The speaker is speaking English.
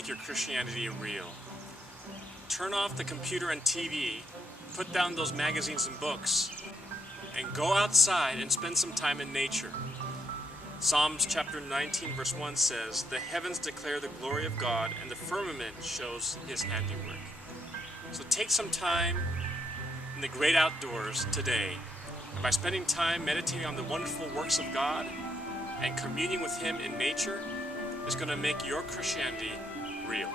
make your Christianity real. Turn off the computer and TV, put down those magazines and books, and go outside and spend some time in nature. Psalms chapter 19 verse 1 says, "The heavens declare the glory of God, and the firmament shows his handiwork." So take some time in the great outdoors today, and by spending time meditating on the wonderful works of God and communing with him in nature, is going to make your Christianity real.